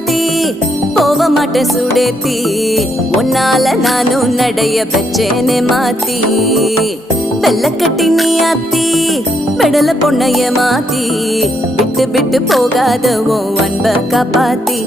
மாத்தி போக மாட்டேன் சுடேத்தி உன்னால நானும் நடைய பெச்சேனே மாத்தி வெள்ளக்கட்டி நீ ஆத்தி பெடல பொண்ணைய மாத்தி விட்டு விட்டு போகாத உன் அன்ப காப்பாத்தி